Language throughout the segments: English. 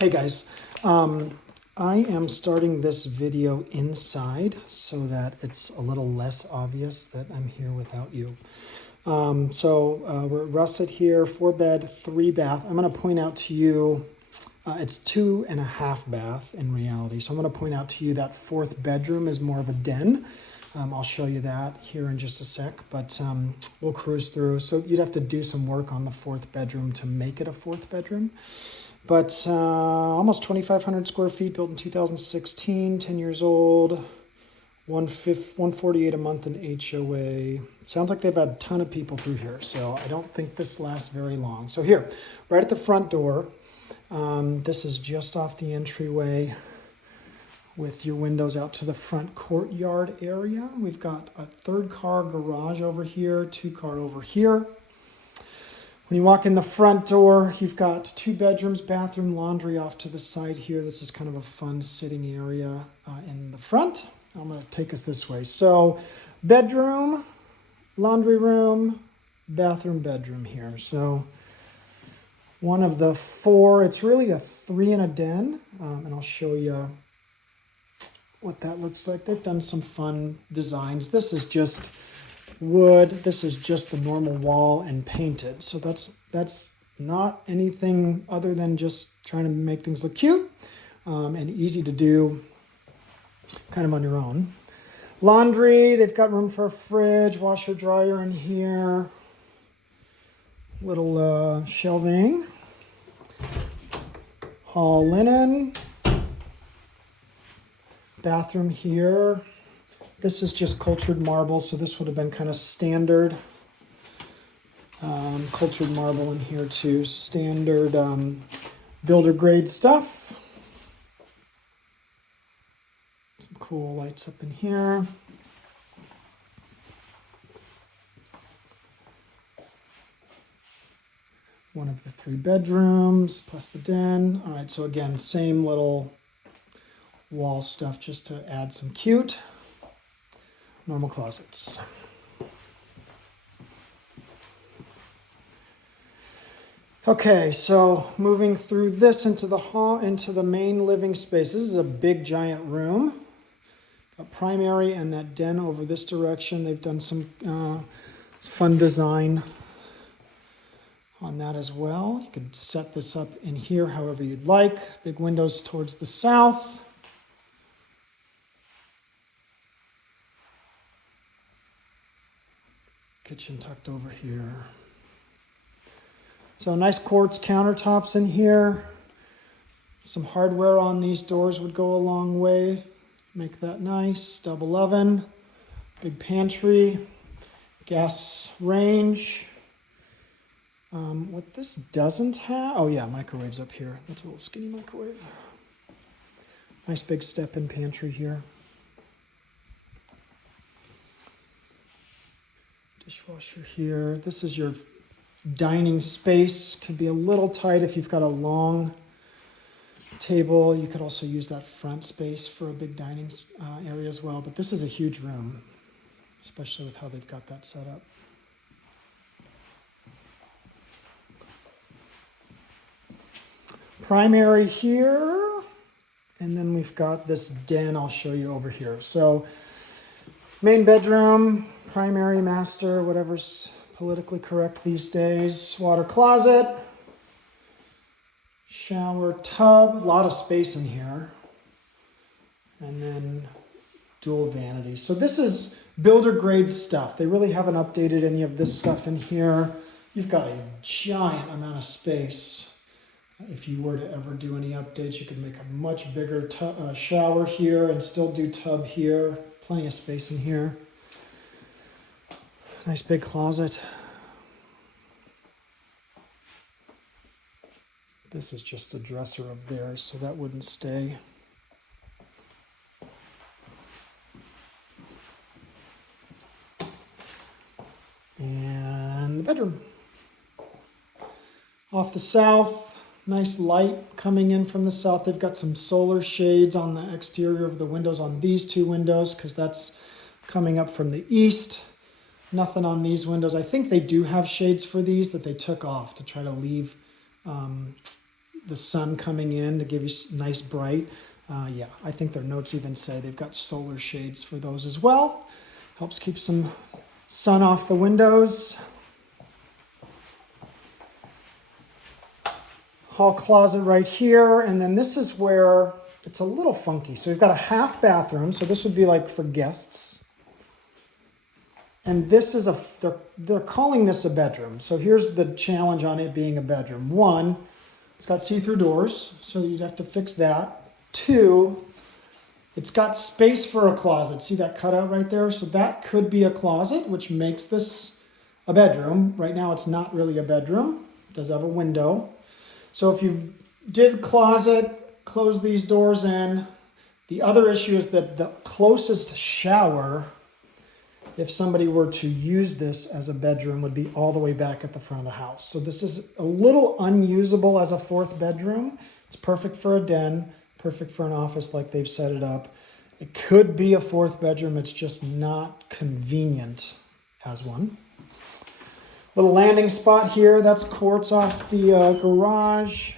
Hey guys, I am starting this video inside so that it's a little less obvious that I'm here without you. We're at Russet here, 4-bed, 3-bath. I'm going to point out to you, it's 2.5 bath in reality. So I'm going to point out to you that 4th bedroom is more of a den. I'll show you that here in just a sec, but we'll cruise through. So you'd have to do some work on the 4th bedroom to make it a 4th bedroom. But almost 2,500 square feet, built in 2016, 10 years old, 148 a month in HOA. Sounds like they've had a ton of people through here, so I don't think this lasts very long. So here, right at the front door, this is just off the entryway with your windows out to the front courtyard area. We've got a 3rd-car garage over here, 2-car over here. When you walk in the front door, you've got 2 bedrooms, bathroom, laundry off to the side here. This is kind of a fun sitting area in the front. I'm going to take us this way. So bedroom, laundry room, bathroom, bedroom here. So one of the 4, it's really a 3 and a den. And I'll show you what that looks like. They've done some fun designs. This is just wood. This is just the normal wall and painted. So that's not anything other than just trying to make things look cute and easy to do kind of on your own. Laundry, they've got room for a fridge, washer, dryer in here. Little shelving. Hall linen. Bathroom here. This is just cultured marble, so this would have been kind of standard. Cultured marble in here too, standard builder grade stuff. Some cool lights up in here. One of the 3 bedrooms plus the den. All right, so again, same little wall stuff just to add some cute. Normal closets. Okay, so moving through this into the hall, into the main living space. This is a big giant room. Got primary and that den over this direction. They've done some fun design on that as well. You could set this up in here however you'd like. Big windows towards the south. Kitchen tucked over here. So nice quartz countertops in here. Some hardware on these doors would go a long way. Make that nice. Double oven. Big pantry. Gas range. What this doesn't have, oh yeah, microwave's up here. That's a little skinny microwave. Nice big step-in pantry here. Dishwasher here. This is your dining space. Can be a little tight if you've got a long table. You could also use that front space for a big dining area as well. But this is a huge room, especially with how they've got that set up. Primary here. And then we've got this den I'll show you over here. So main bedroom, primary, master, whatever's politically correct these days. Water closet, shower tub, a lot of space in here. And then dual vanity. So this is builder grade stuff. They really haven't updated any of this stuff in here. You've got a giant amount of space. If you were to ever do any updates, you could make a much bigger shower here and still do tub here. Plenty of space in here. Nice big closet. This is just a dresser of theirs, so that wouldn't stay. And the bedroom. Off the south. Nice light coming in from the south. They've got some solar shades on the exterior of the windows on these 2 windows because that's coming up from the east. Nothing on these windows. I think they do have shades for these that they took off to try to leave the sun coming in to give you nice bright. Yeah, I think their notes even say they've got solar shades for those as well. Helps keep some sun off the windows. Hall closet right here, and then this is where it's a little funky. So we've got a half bathroom, so this would be like for guests. And this is they're calling this a bedroom. So here's the challenge on it being a bedroom. One, it's got see-through doors, so you'd have to fix that. Two, it's got space for a closet. See that cutout right there? So that could be a closet, which makes this a bedroom. Right now it's not really a bedroom. It does have a window. So if you did closet, close these doors in. The other issue is that the closest shower, if somebody were to use this as a bedroom, would be all the way back at the front of the house. So this is a little unusable as a fourth bedroom. It's perfect for a den, perfect for an office like they've set it up. It could be a fourth bedroom. It's just not convenient as one. Little landing spot here. That's quartz off the garage.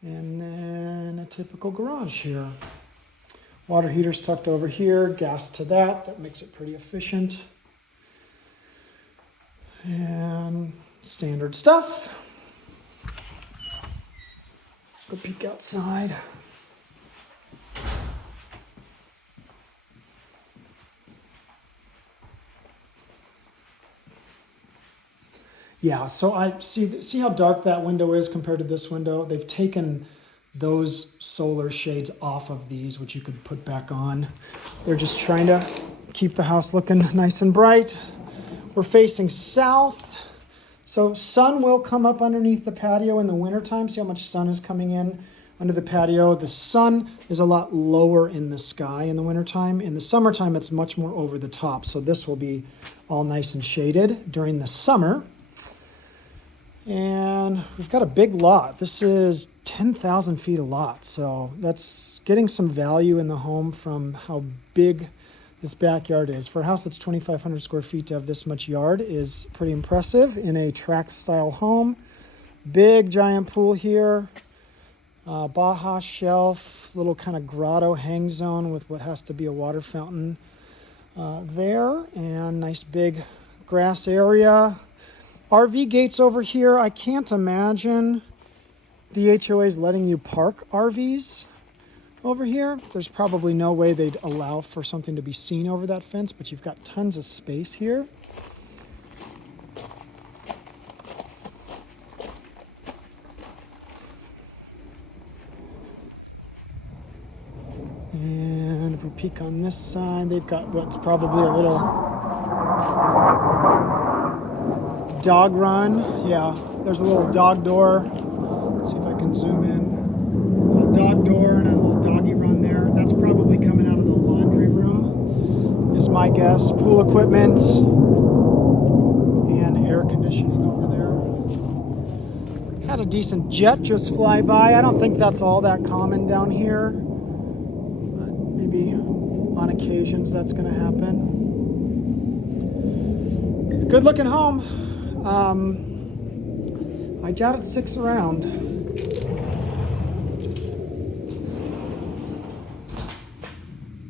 And then a typical garage here. Water heater's tucked over here. Gas to that. That makes it pretty efficient. And standard stuff. Go peek outside. Yeah, so I see how dark that window is compared to this window. They've taken those solar shades off of these, which you could put back on. They're just trying to keep the house looking nice and bright. We're facing south, so sun will come up underneath the patio in the wintertime. See how much sun is coming in under the patio. The sun is a lot lower in the sky in the wintertime. In the summertime, it's much more over the top, so this will be all nice and shaded during the summer. And we've got a big lot. This is 10,000 feet a lot. So that's getting some value in the home from how big this backyard is. For a house that's 2,500 square feet, to have this much yard is pretty impressive in a tract style home. Big giant pool here. Baja shelf, little kind of grotto hang zone with what has to be a water fountain there. And nice big grass area. RV gates over here. I can't imagine the HOA is letting you park RVs over here. There's probably no way they'd allow for something to be seen over that fence, but you've got tons of space here. And if we peek on this side, they've got what's probably a little dog run. Yeah, there's a little dog door. Let's see if I can zoom in. A little dog door and a little doggy run there. That's probably coming out of the laundry room, is my guess. Pool equipment and air conditioning over there. Had a decent jet just fly by. I don't think that's all that common down here, but maybe on occasions that's going to happen. Good looking home. I doubt it sticks around.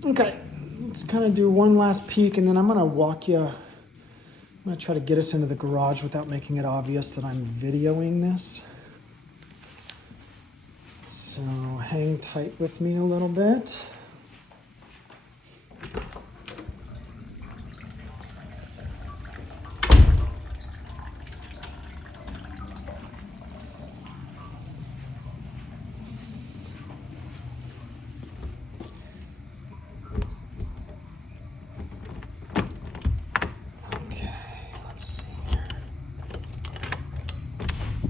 Okay, let's kind of do one last peek and then I'm going to walk you. I'm going to try to get us into the garage without making it obvious that I'm videoing this. So hang tight with me a little bit.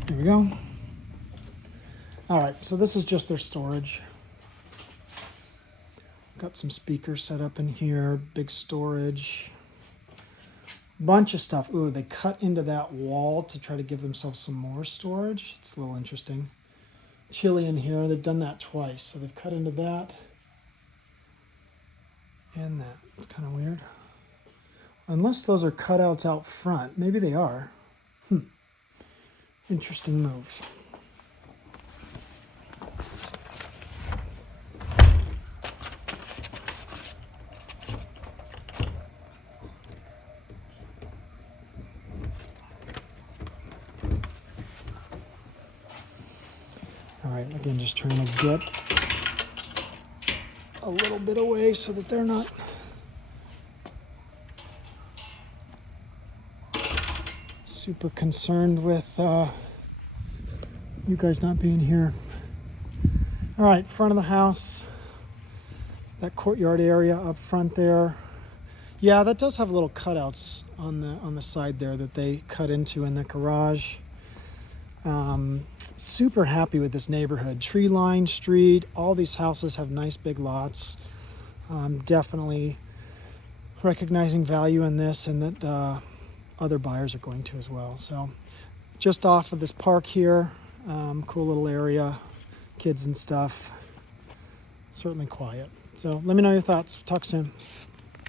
There we go. All right, so this is just their storage. Got some speakers set up in here, big storage, bunch of stuff. Ooh, they cut into that wall to try to give themselves some more storage. It's a little interesting. Chilly in here, they've done that twice. So they've cut into that and that. It's kind of weird. Unless those are cutouts out front. Maybe they are. Interesting move. All right, again, just trying to get a little bit away so that they're not super concerned with you guys not being here. All right, front of the house, that courtyard area up front there. Yeah, that does have little cutouts on the side there that they cut into in the garage. Super happy with this neighborhood. Tree-lined street. All these houses have nice big lots. Definitely recognizing value in this, and that other buyers are going to as well. So just off of this park here, cool little area, kids and stuff. Certainly quiet. So let me know your thoughts. Talk soon.